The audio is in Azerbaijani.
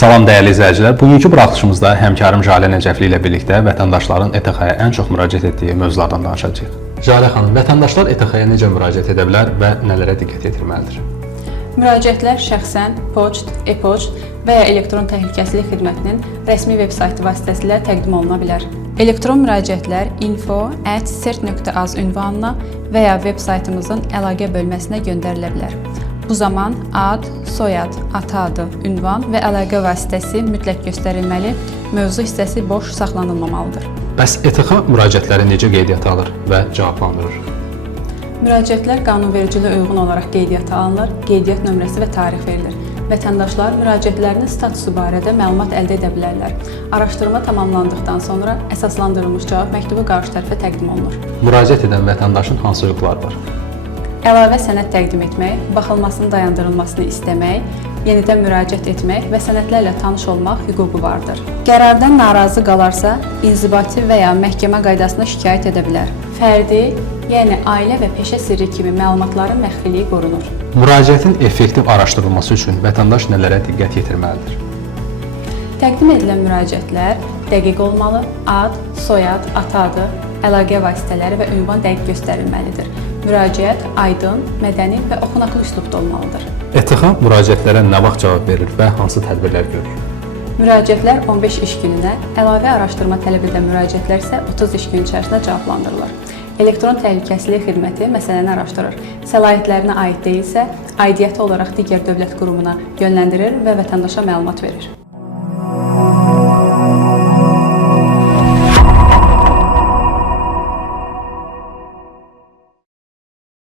Salam dəyərli izləyicilər. Bugünkü buraxılışımızda həmkarım Jalə Nəcəfli ilə birlikdə vətəndaşların ETX-yə ən çox müraciət etdiyi mövzulardan danışacağıq. Jalə xanım, vətəndaşlar ETX-yə necə müraciət edə bilər və nələrə diqqət yetirməlidir? Müraciətlər şəxsən poçt, e-poçt və ya elektron təhlükəsizlik xidmətinin rəsmi veb saytı vasitəsilə təqdim oluna bilər. Elektron müraciətlər info@cert.az ünvanına və ya veb saytımızın əlaqə bölməsinə göndərilə bilər. Bu zaman ad, soyad, ata adı, ünvan və əlaqə vasitəsi mütləq göstərilməli, mövzu hissəsi boş saxlanılmamalıdır. Bəs ETX müraciətləri necə qeydiyyata alır və cavablandırır? Müraciətlər qanunvericiliyə uyğun olaraq qeydiyyata alınır, qeydiyyat nömrəsi və tarix verilir. Vətəndaşlar müraciətlərinin statusu barədə məlumat əldə edə bilərlər. Araşdırma tamamlandıqdan sonra əsaslandırılmış cavab məktubu qarşı tərəfə təqdim olunur. Müraciət edən vətəndaşın hansı hüquqları var? Əlavə sənəd təqdim etmək, baxılmasının dayandırılmasını istəmək, yenidən müraciət etmək və sənədlərlə tanış olmaq hüququ vardır. Qərardan narazı qalarsa, inzibati və ya məhkəmə qaydasında şikayət edə bilər. Fərdi, yəni ailə və peşə sirri kimi məlumatların məxfiliyi qorunur. Müraciətin effektiv araşdırılması üçün vətəndaş nələrə diqqət yetirməlidir? Təqdim edilən müraciətlər dəqiq olmalı, ad, soyad, ata adı, əlaqə vasitələri və ünvan dəqiq göstərilməlidir. Müraciət aydın, mədəni və oxunaqlı üslubda olmalıdır. ETX müraciətlərə nə vaxt cavab verir və hansı tədbirlər görür? Müraciətlər 15 iş gününə, əlavə araşdırma tələb edən müraciətlər isə 30 iş günü içərisində cavablandırılır. Elektron təhlükəsizlik xidməti məsələni araşdırır. Səlahiyyətlərinə aid deyilsə, aidiyyəti olaraq digər dövlət qurumuna yönləndirir və vətəndaşa məlumat verir.